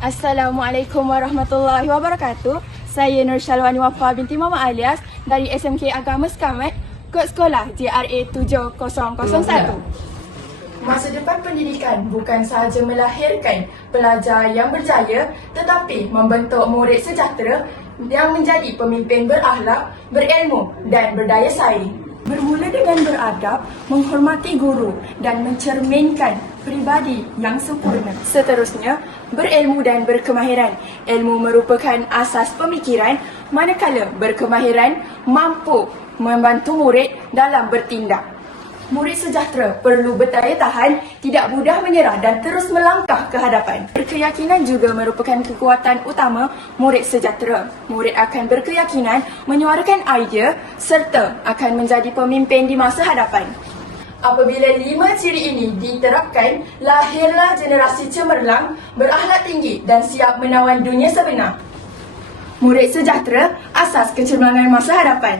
Assalamualaikum warahmatullahi wabarakatuh. Saya Nur Syalwani Wafa binti Mama Alias dari SMK Agama Sekamat, kod sekolah JRA 7001. Masa depan pendidikan bukan sahaja melahirkan pelajar yang berjaya, tetapi membentuk murid sejahtera yang menjadi pemimpin berakhlak, berilmu dan berdaya saing. Bermula dengan beradab, menghormati guru dan mencerminkan pribadi yang sempurna. Seterusnya, berilmu dan berkemahiran. Ilmu merupakan asas pemikiran, manakala berkemahiran mampu membantu murid dalam bertindak. Murid sejahtera perlu berdaya tahan, tidak mudah menyerah dan terus melangkah ke hadapan. Berkeyakinan juga merupakan kekuatan utama murid sejahtera. Murid akan berkeyakinan menyuarakan idea serta akan menjadi pemimpin di masa hadapan. Apabila 5 ciri ini diterapkan, lahirlah generasi cemerlang, berakhlak tinggi dan siap menawan dunia sebenar. Murid sejahtera, asas kecemerlangan masa hadapan.